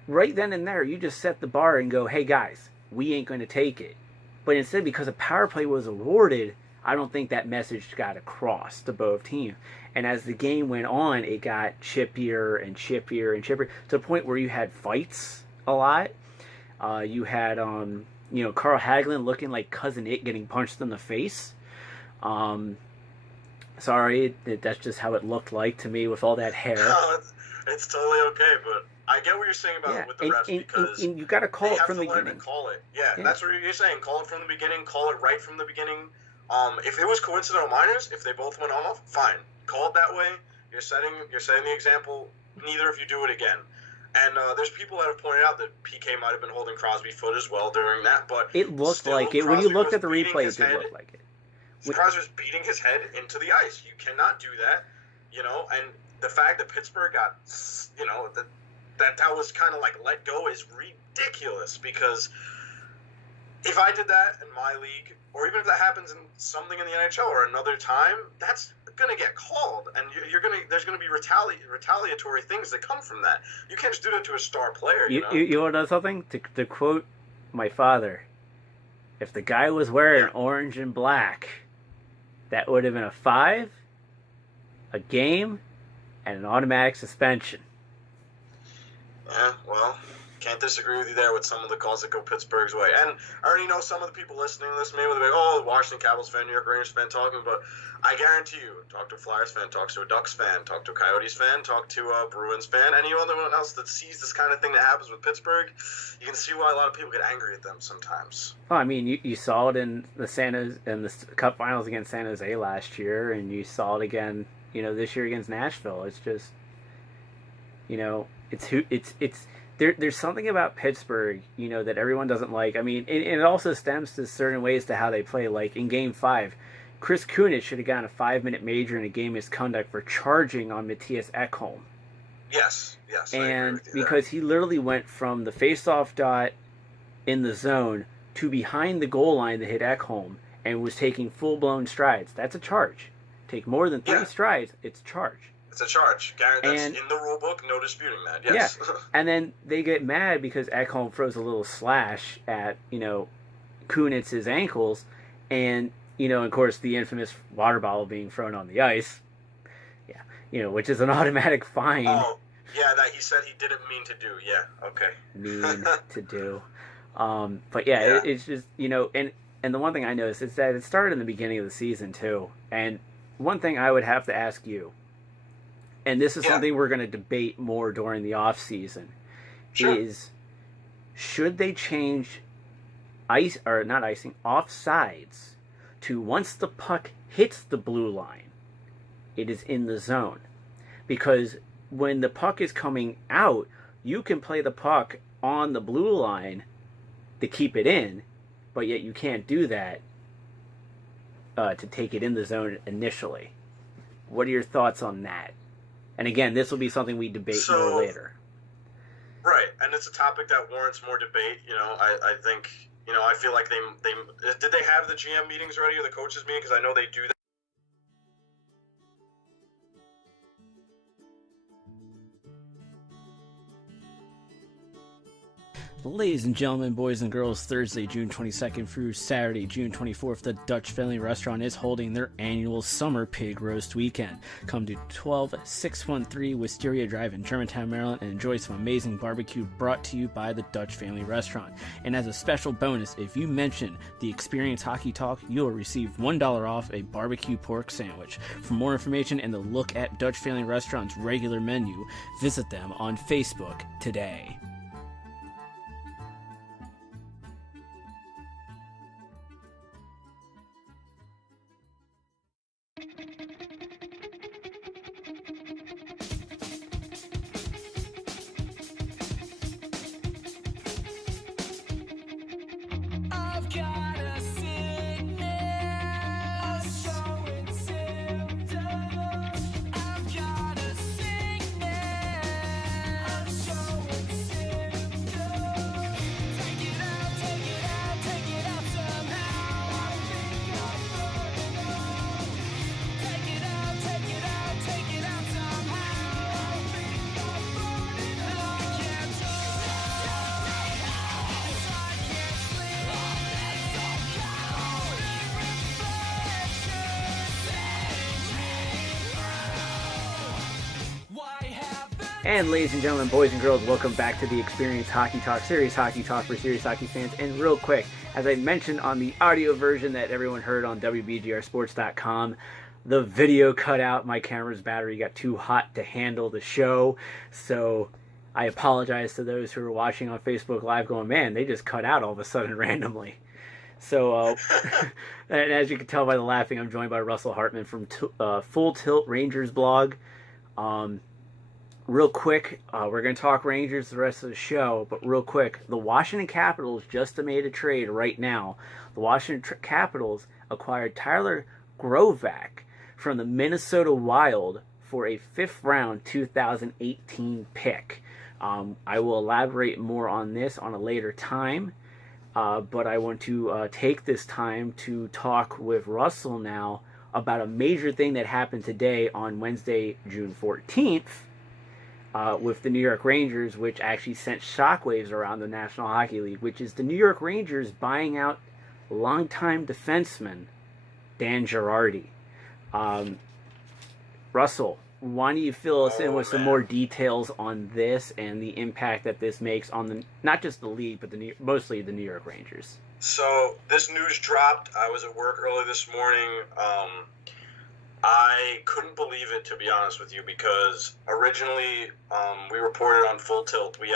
Right then and there, you just set the bar and go, hey guys, we ain't going to take it. But instead, because a power play was awarded, I don't think that message got across to both teams. And as the game went on, it got chippier and chippier and chippier to the point where you had fights a lot. You had, Carl Hagelin looking like Cousin It getting punched in the face. Sorry, that's just how it looked like to me with all that hair. No, it's totally okay, but I get what you're saying about with the refs because you got to call it from the beginning. They have to call it. Yeah, that's what you're saying. Call it from the beginning. Call it right from the beginning. If it was coincidental minors, if they both went off, fine. Call it that way. You're setting the example. Neither of you do it again. And there's people that have pointed out that PK might have been holding Crosby's foot as well during that, but it looked like it when you looked at the replay. It did look like it. Crosby was beating his head into the ice. You cannot do that, and the fact that Pittsburgh got, that was kind of like let go is ridiculous because if I did that in my league, or even if that happens in something in the NHL or another time, that's going to get called, and there's going to be retaliatory things that come from that. You can't just do that to a star player. You want to know something? To quote my father, if the guy was wearing orange and black, that would have been a 5, a game, and an automatic suspension. Yeah, well, Can't disagree with you there with some of the calls that go Pittsburgh's way. And I already know some of the people listening to this maybe they'll be like, oh, Washington Capitals fan, New York Rangers fan talking, but I guarantee you, talk to a Flyers fan, talk to a Ducks fan, talk to a Coyotes fan, talk to a Bruins fan, anyone else that sees this kind of thing that happens with Pittsburgh, you can see why a lot of people get angry at them sometimes. Well, I mean, you saw it in the Cup Finals against San Jose last year, and you saw it again, this year against Nashville. It's just, there's something about Pittsburgh, that everyone doesn't like. I mean, and it also stems to certain ways to how they play. Like in Game 5, Chris Kunitz should have gotten a 5-minute major in a game misconduct for charging on Matthias Ekholm. Yes. And because he literally went from the face-off dot in the zone to behind the goal line that hit Ekholm and was taking full-blown strides. That's a charge. Take more than 3 strides, it's a charge. It's a charge. That's in the rule book, no disputing that. Yes. Yeah. And then they get mad because Ekholm throws a little slash at, Kunitz's ankles. And, of course, the infamous water bottle being thrown on the ice. Yeah. Which is an automatic fine. Oh, yeah, that he said he didn't mean to do. Yeah, okay. Mean to do. But, yeah. It's just, and the one thing I noticed is that it started in the beginning of the season, too. And one thing I would have to ask you, and this is something we're going to debate more during the off season, is should they change offsides to once the puck hits the blue line, it is in the zone, because when the puck is coming out, you can play the puck on the blue line to keep it in, but yet you can't do that to take it in the zone initially. What are your thoughts on that? And again, this will be something we debate more later. Right, and it's a topic that warrants more debate. I think, I feel like they did they have the GM meetings already or the coaches meeting? Because I know they do that. Ladies and gentlemen, boys and girls, Thursday, June 22nd through Saturday, June 24th, the Dutch Family Restaurant is holding their annual Summer Pig Roast Weekend. Come to 12613 Wisteria Drive in Germantown, Maryland, and enjoy some amazing barbecue brought to you by the Dutch Family Restaurant. And as a special bonus, if you mention the Xperience Hockey Talk, you'll receive $1 off a barbecue pork sandwich. For more information and the look at Dutch Family Restaurant's regular menu, visit them on Facebook today. And ladies and gentlemen, boys and girls, welcome back to the Xperience Hockey Talk, Serious Hockey Talk for serious hockey fans. And real quick, as I mentioned on the audio version that everyone heard on WBGRsports.com, the video cut out. My camera's battery got too hot to handle the show. So I apologize to those who are watching on Facebook Live going, man, they just cut out all of a sudden randomly. So, and as you can tell by the laughing, I'm joined by Russell Hartman from Fulltilt Rangers blog. Real quick, we're going to talk Rangers the rest of the show, but real quick, the Washington Capitals just made a trade right now. The Washington Capitals acquired Tyler Grovak from the Minnesota Wild for a 5th-round 2018 pick. I will elaborate more on this on a later time, but I want to take this time to talk with Russell now about a major thing that happened today on Wednesday, June 14th, with the New York Rangers, which actually sent shockwaves around the National Hockey League, which is the New York Rangers buying out longtime defenseman Dan Girardi. Russell, why don't you fill us in with some man. more details on this and the impact that this makes on the not just the league, but mostly the New York Rangers? So this news dropped. I was at work early this morning. I couldn't believe it, to be honest with you, because originally we reported on Full Tilt. We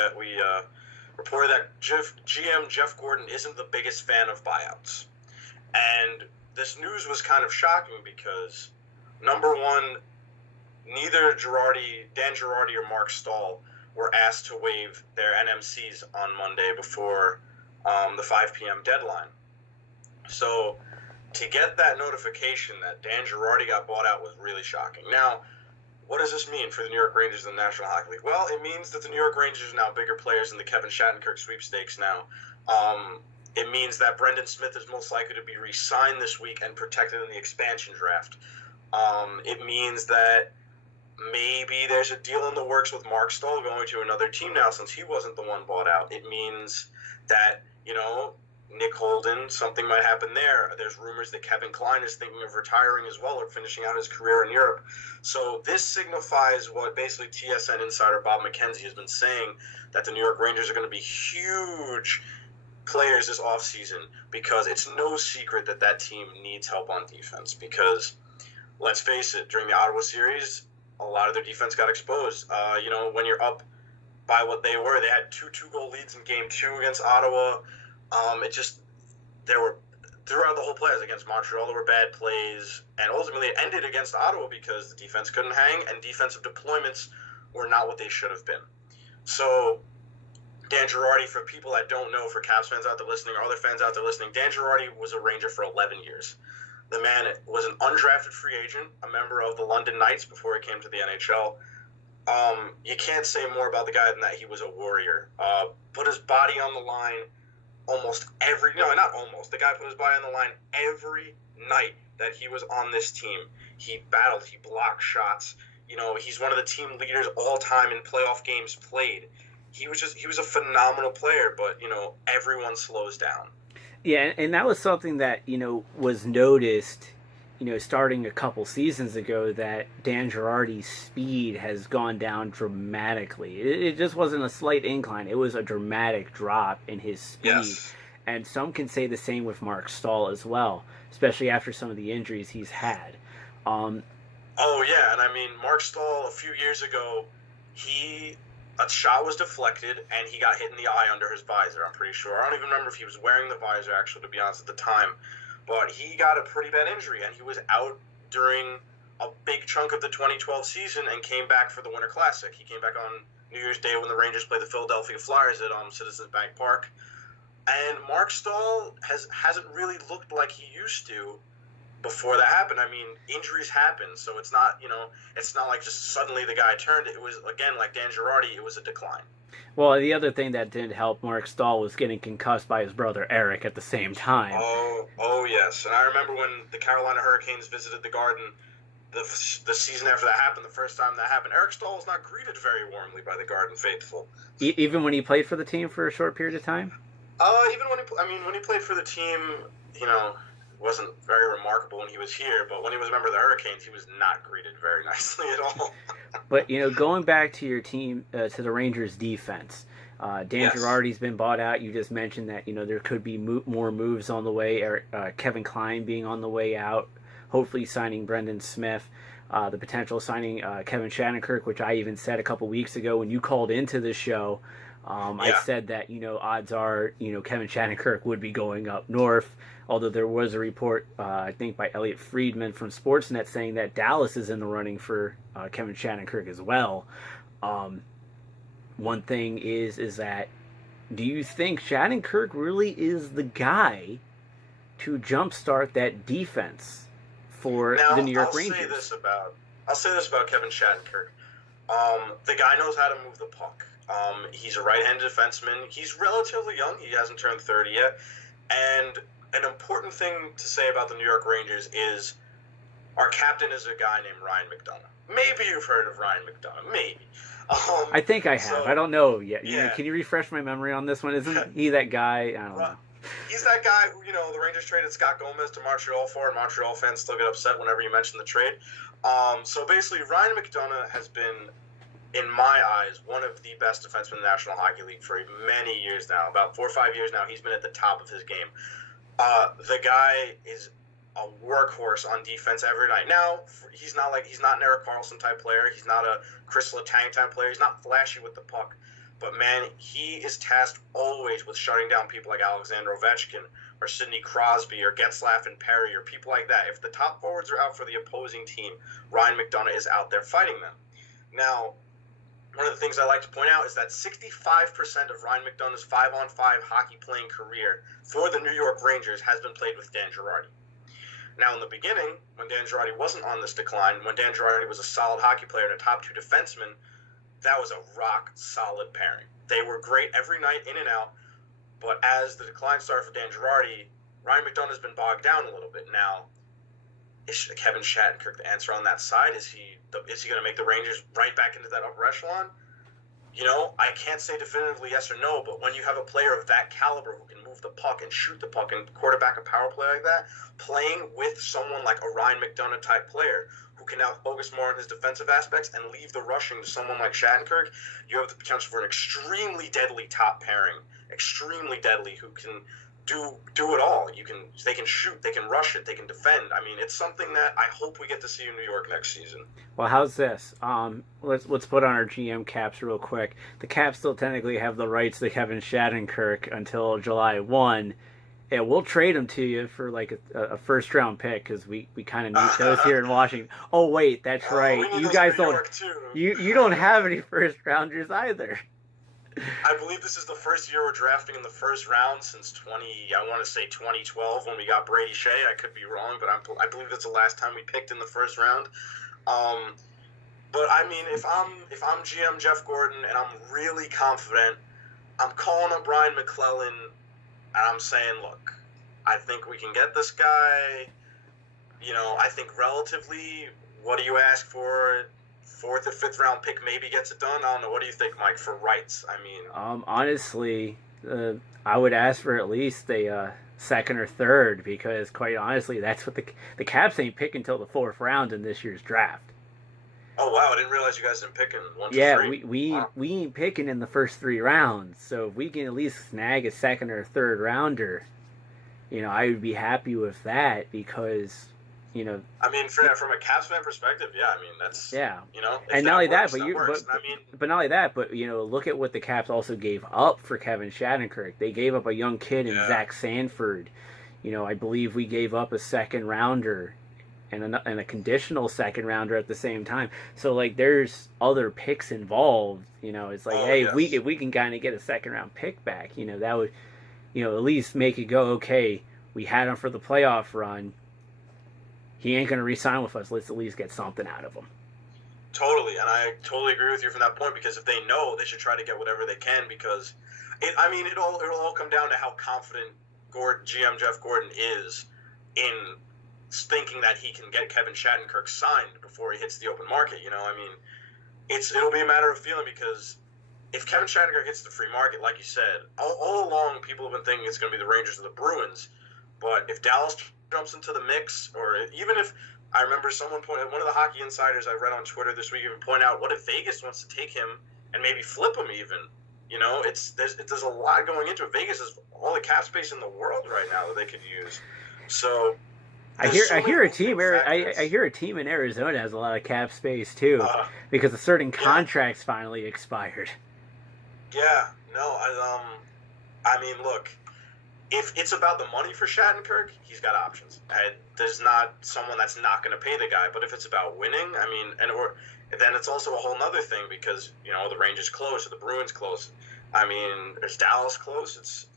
reported that GM Jeff Gordon isn't the biggest fan of buyouts. And this news was kind of shocking because, number one, neither Dan Girardi or Mark Stahl were asked to waive their NMCs on Monday before the 5 p.m. deadline. So to get that notification that Dan Girardi got bought out was really shocking. Now, what does this mean for the New York Rangers in the National Hockey League? Well, it means that the New York Rangers are now bigger players in the Kevin Shattenkirk sweepstakes now. It means that Brendan Smith is most likely to be re-signed this week and protected in the expansion draft. It means that maybe there's a deal in the works with Mark Stahl going to another team now since he wasn't the one bought out. It means that, Nick Holden, something might happen there. There's rumors that Kevin Kline is thinking of retiring as well or finishing out his career in Europe. So this signifies what basically TSN insider Bob McKenzie has been saying, that the New York Rangers are going to be huge players this offseason, because it's no secret that team needs help on defense. Because, let's face it, during the Ottawa series, a lot of their defense got exposed. When you're up by what they were, they had two two-goal leads in Game 2 against Ottawa. There were, throughout the whole plays against Montreal, there were bad plays, and ultimately it ended against Ottawa because the defense couldn't hang and defensive deployments were not what they should have been. So Dan Girardi, for people that don't know, for Caps fans out there listening or other fans out there listening, Dan Girardi was a Ranger for 11 years. The man was an undrafted free agent, a member of the London Knights before he came to the NHL. You can't say more about the guy than that. He was a warrior. Put his body on the line the guy put his body on the line every night that he was on this team. He battled, he blocked shots. He's one of the team leaders all time in playoff games played. He was a phenomenal player, but, everyone slows down. Yeah, and that was something that, was noticed, starting a couple seasons ago, that Dan Girardi's speed has gone down dramatically. It just wasn't a slight incline. It was a dramatic drop in his speed. Yes. And some can say the same with Mark Stahl as well, especially after some of the injuries he's had. Mark Stahl, a few years ago, a shot was deflected, and he got hit in the eye under his visor, I'm pretty sure. I don't even remember if he was wearing the visor, actually, to be honest, at the time. But he got a pretty bad injury, and he was out during a big chunk of the 2012 season and came back for the Winter Classic. He came back on New Year's Day when the Rangers played the Philadelphia Flyers at Citizens Bank Park. And Mark Stahl hasn't really looked like he used to before that happened. Injuries happen, so it's not like just suddenly the guy turned. It was, again, like Dan Girardi, it was a decline. Well, the other thing that didn't help Mark Stahl was getting concussed by his brother Eric at the same time. Oh yes. And I remember when the Carolina Hurricanes visited the Garden the season after that happened, the first time that happened, Eric Stahl was not greeted very warmly by the Garden faithful. Even when he played for the team for a short period of time? Even when he played for the team, wasn't very remarkable when he was here, but when he was a member of the Hurricanes, he was not greeted very nicely at all. But, going back to your team, to the Rangers defense, Dan Girardi's been bought out. You just mentioned that, there could be more moves on the way, Kevin Kline being on the way out, hopefully signing Brendan Smith, the potential signing Kevin Shattenkirk, which I even said a couple weeks ago when you called into the show. I said that, odds are, Kevin Shattenkirk would be going up north, although there was a report, I think, by Elliot Friedman from Sportsnet saying that Dallas is in the running for Kevin Shattenkirk as well. One thing is that, do you think Shattenkirk really is the guy to jumpstart that defense for the New York Rangers? I'll say this about Kevin Shattenkirk. The guy knows how to move the puck. He's a right-handed defenseman. He's relatively young. He hasn't turned 30 yet. And an important thing to say about the New York Rangers is our captain is a guy named Ryan McDonough. Maybe you've heard of Ryan McDonough. Maybe. I think I have. So, I don't know yet. Yeah. Can you refresh my memory on this one? Isn't he that guy? I don't know. He's that guy who, the Rangers traded Scott Gomez to Montreal for, and Montreal fans still get upset whenever you mention the trade. So basically, Ryan McDonough has been, in my eyes, one of the best defensemen in the National Hockey League for many years now. About 4 or 5 years now, he's been at the top of his game. The guy is a workhorse on defense every night. Now, he's not an Erik Karlsson type player. He's not a Chris Letang type player. He's not flashy with the puck. But, man, he is tasked always with shutting down people like Alexander Ovechkin or Sidney Crosby or Getzlaf and Perry or people like that. If the top forwards are out for the opposing team, Ryan McDonough is out there fighting them. Now, one of the things I like to point out is that 65% of Ryan McDonough's 5-on-5 hockey playing career for the New York Rangers has been played with Dan Girardi. Now, in the beginning, when Dan Girardi wasn't on this decline, when Dan Girardi was a solid hockey player and a top 2 defenseman, that was a rock-solid pairing. They were great every night, in and out, but as the decline started for Dan Girardi, Ryan McDonough's been bogged down a little bit. Now, is Kevin Shattenkirk the answer on that side? Is he going to make the Rangers right back into that upper echelon? You know, I can't say definitively yes or no, but when you have a player of that caliber who can move the puck and shoot the puck and quarterback a power play like that, playing with someone like a Ryan McDonough type player who can now focus more on his defensive aspects and leave the rushing to someone like Shattenkirk, you have the potential for an extremely deadly top pairing, extremely deadly, who can do it all. They can shoot, they can rush it, they can defend. I mean, it's something that I hope we get to see in New York next season. Well, how's this? Let's put on our GM caps real quick. The Caps still technically have the rights to Kevin Shattenkirk until July 1. And we'll trade him to you for like a first round pick because we kind of need those here in Washington. Oh wait, that's right. You guys don't. You don't have any first rounders either. I believe this is the first year we're drafting in the first round since 2012 when we got Brady Shea. I could be wrong, but I believe that's the last time we picked in the first round. But I mean, if I'm GM Jeff Gordon and I'm really confident, I'm calling up Brian McClellan and I'm saying, look, I think we can get this guy. You know, I think relatively, what do you ask for? 4th or 5th round pick maybe gets it done. I don't know. What do you think, Mike, for rights? I mean, honestly, I would ask for at least a 2nd or 3rd because, quite honestly, that's what the Caps ain't picking until the 4th round in this year's draft. Oh wow! I didn't realize you guys didn't pick in 1, 2, yeah, 3. we ain't picking in the first 3 rounds. So if we can at least snag a 2nd or 3rd rounder, you know, I would be happy with that because. You know, I mean, from a Caps fan perspective, yeah, I mean that's you know, and not only that, but not only that, but you know, look at what the Caps also gave up for Kevin Shattenkirk. They gave up a young kid in Zach Sanford. You know, I believe we gave up a 2nd rounder and a conditional 2nd rounder at the same time. So like, there's other picks involved. You know, it's like, if we can kind of get a 2nd round pick back, you know, that would, you know, at least make it go okay. We had him for the playoff run. He ain't going to re-sign with us. Let's at least get something out of him. Totally, and I totally agree with you from that point because if they know, they should try to get whatever they can because, it'll all come down to how confident GM Jeff Gordon is in thinking that he can get Kevin Shattenkirk signed before he hits the open market. You know, I mean, it'll be a matter of feeling because if Kevin Shattenkirk hits the free market, like you said, all along people have been thinking it's going to be the Rangers or the Bruins, but if Dallas jumps into the mix, or even if I remember one of the hockey insiders I read on Twitter this week even point out, what if Vegas wants to take him and maybe flip him even? You know, there's a lot going into it. Vegas has all the cap space in the world right now that they could use. So I hear a team in Arizona has a lot of cap space too because a certain contracts finally expired. Yeah, no, I mean, look. If it's about the money for Shattenkirk, he's got options. There's not someone that's not going to pay the guy. But if it's about winning, I mean, then it's also a whole other thing because, you know, the Rangers close or the Bruins close. I mean, there's Dallas close.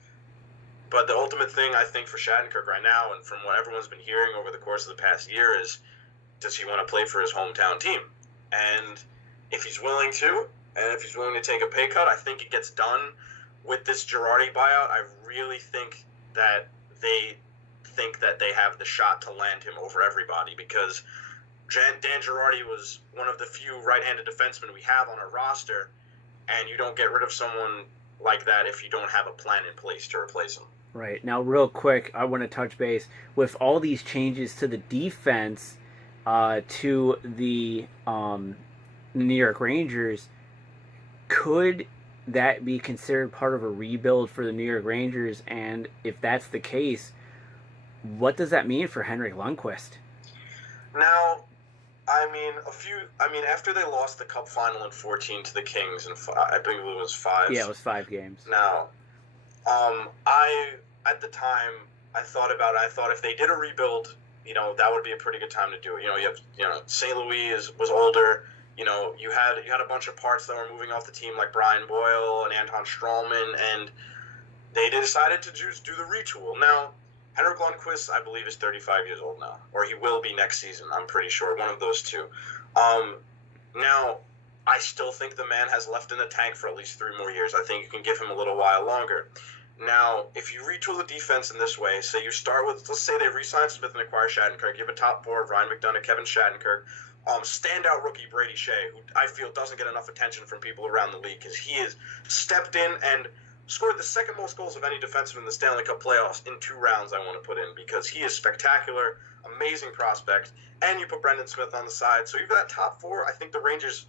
But the ultimate thing, I think, for Shattenkirk right now, and from what everyone's been hearing over the course of the past year, is does he want to play for his hometown team? And if he's willing to, and if he's willing to take a pay cut, I think it gets done. With this Girardi buyout, I really think that they have the shot to land him over everybody because Dan Girardi was one of the few right-handed defensemen we have on our roster, and you don't get rid of someone like that if you don't have a plan in place to replace him. Right. Now, real quick, I want to touch base with all these changes to the defense. to the New York Rangers, could that be considered part of a rebuild for the New York Rangers? And if that's the case, what does that mean for Henrik Lundqvist? Now, after they lost the Cup final in 14 to the Kings, and I believe it was 5. Yeah, it was 5 games. Now, at the time, I thought if they did a rebuild, that would be a pretty good time to do it. St. Louis was older. You had a bunch of parts that were moving off the team, like Brian Boyle and Anton Strawman, and they decided to just do the retool. Now, Henrik Lundqvist, I believe, is 35 years old now, or he will be next season. I'm pretty sure, one of those two. Now, I still think the man has left in the tank for at least 3 more years. I think you can give him a little while longer. Now, if you retool the defense in this way, say you start with, let's say they re-sign Smith and acquire Shattenkirk, you have a top 4 of Ryan McDonough, Kevin Shattenkirk, standout rookie Brady Shea, who I feel doesn't get enough attention from people around the league because he has stepped in and scored the second most goals of any defenseman in the Stanley Cup playoffs in 2 rounds, I want to put in, because he is spectacular, amazing prospect, and you put Brendan Smith on the side. So you've got top 4. I think the Rangers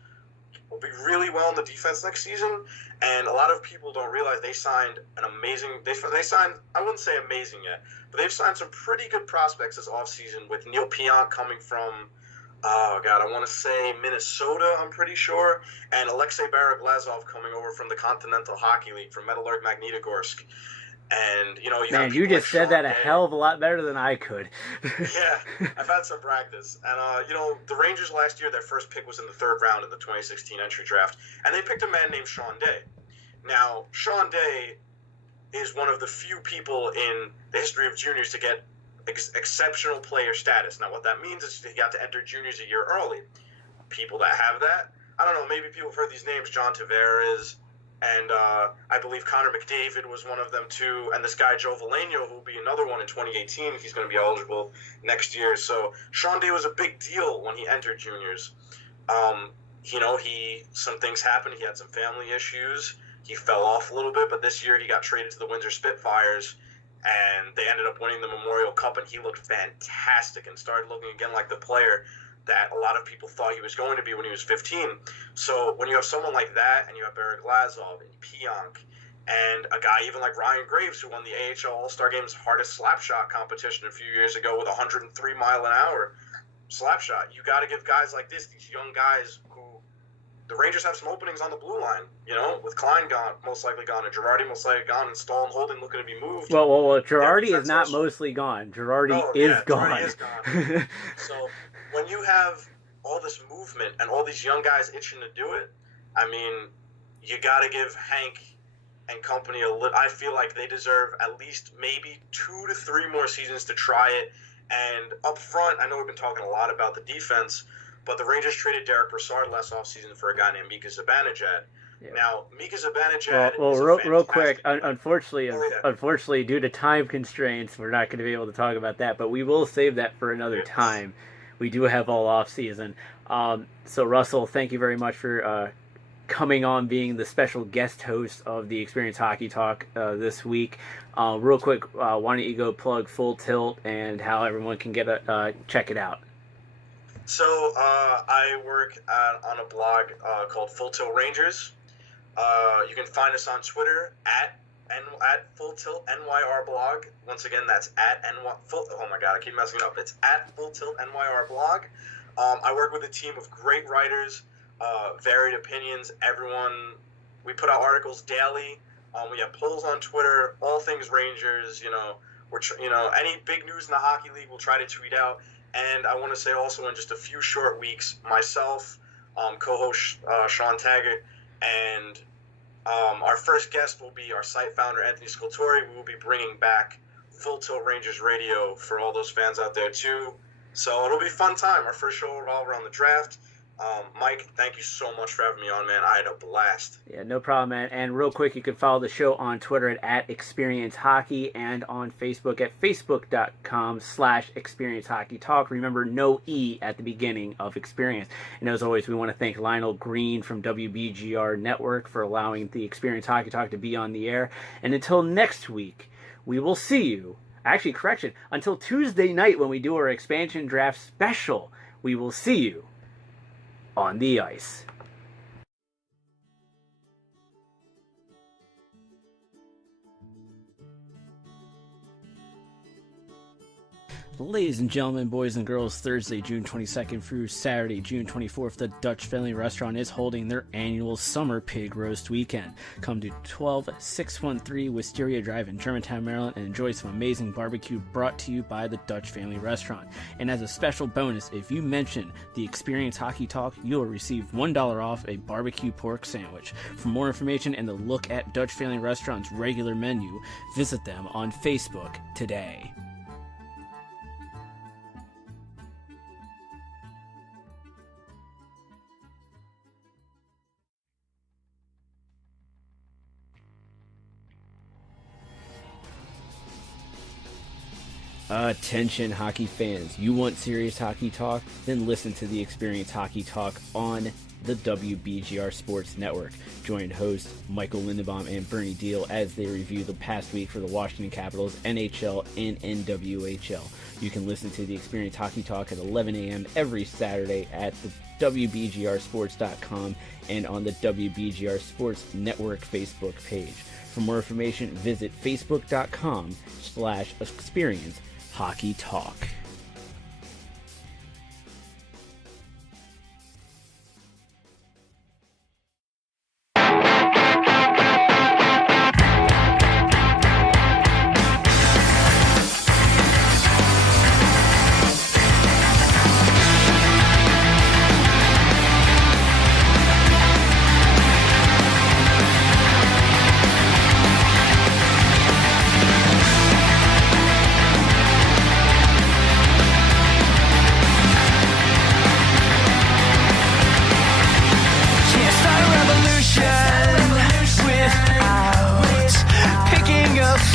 will be really well in the defense next season, and a lot of people don't realize they signed an amazing – they signed – I wouldn't say amazing yet, but they've signed some pretty good prospects this offseason with Neil Pionk coming from – I want to say Minnesota, I'm pretty sure, and Alexei Baraglazov coming over from the Continental Hockey League from Metallurg Magnitogorsk. And, you just said that a hell of a lot better than I could. Yeah, I've had some practice. And, the Rangers last year, their first pick was in the 3rd round of the 2016 entry draft, and they picked a man named Sean Day. Now, Sean Day is one of the few people in the history of juniors to get exceptional player status. Now, what that means is he got to enter juniors a year early. People that have that, I don't know, maybe people have heard these names, John Tavares, and I believe Connor McDavid was one of them too, and this guy Joe Veleno, who will be another one in 2018. He's going to be eligible next year. So Sean Day was a big deal when he entered juniors. Some things happened. He had some family issues. He fell off a little bit, but this year he got traded to the Windsor Spitfires, and they ended up winning the Memorial Cup, and he looked fantastic and started looking again like the player that a lot of people thought he was going to be when he was 15. So when you have someone like that, and you have Baraglazov and Pionk, and a guy even like Ryan Graves, who won the AHL All-Star Game's hardest slapshot competition a few years ago with 103-mile-an-hour slapshot, you got to give guys like this, these young guys who the Rangers have some openings on the blue line, with Klein gone, most likely gone, and Girardi most likely gone, and Stahl and Holden looking to be moved. Well, Girardi is not mostly gone. Girardi is gone. Girardi is gone. So when you have all this movement and all these young guys itching to do it, you got to give Hank and company I feel like they deserve at least maybe 2 to 3 more seasons to try it. And up front, I know we've been talking a lot about the defense, but the Rangers traded Derek Brassard last offseason for a guy named Mika Zibanejad. Yeah. Now, Mika Zibanejad real quick, unfortunately, due to time constraints, we're not going to be able to talk about that, but we will save that for another time. We do have all off-season. So, Russell, thank you very much for coming on, being the special guest host of the Xperience Hockey Talk this week. Real quick, why don't you go plug Full Tilt and how everyone can get check it out? So I work on a blog called Fulltilt Rangers. You can find us on Twitter at Fulltilt NYR blog. Once again, that's at oh my god, I keep messing it up. It's at Fulltilt NYR blog. I work with a team of great writers, varied opinions. We put out articles daily. We have polls on Twitter, all things Rangers. Any big news in the hockey league, we'll try to tweet out. And I want to say also in just a few short weeks, myself, co-host Sean Taggart, and our first guest will be our site founder, Anthony Scultori. We will be bringing back Full Tilt Rangers Radio for all those fans out there, too. So it'll be a fun time. Our first show will revolve around the draft. Mike, thank you so much for having me on, man. I had a blast. Yeah, no problem, man. And real quick, you can follow the show on Twitter at Xperience Hockey and on Facebook at facebook.com/Xperience Hockey Talk. Remember, no E at the beginning of Xperience. And as always, we want to thank Lionel Green from WBGR Network for allowing the Xperience Hockey Talk to be on the air. And until next week, we will see you. Actually, correction, until Tuesday night when we do our expansion draft special. we will see you on the ice. Ladies and gentlemen, boys and girls, Thursday, June 22nd through Saturday, June 24th, the Dutch Family Restaurant is holding their annual Summer Pig Roast Weekend. Come to 12613 Wisteria Drive in Germantown, Maryland, and enjoy some amazing barbecue brought to you by the Dutch Family Restaurant. And as a special bonus, if you mention the Xperience Hockey Talk, you'll receive $1 off a barbecue pork sandwich. For more information and to look at Dutch Family Restaurant's regular menu, visit them on Facebook today. Attention hockey fans, you want serious hockey talk? Then listen to the Xperience Hockey Talk on the WBGR Sports Network. Join hosts Michael Lindenbaum and Bernie Deal as they review the past week for the Washington Capitals, NHL, and NWHL. You can listen to the Xperience Hockey Talk at 11 a.m. every Saturday at the WBGRsports.com and on the WBGR Sports Network Facebook page. For more information, visit facebook.com/Xperience Hockey Talk.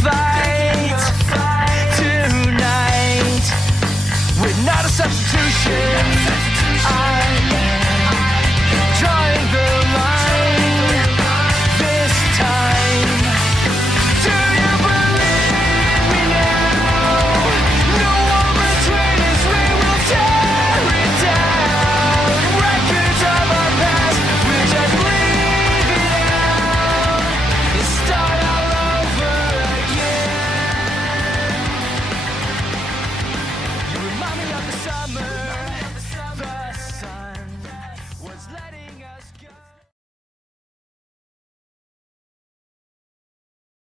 Fight tonight. We're not a substitution.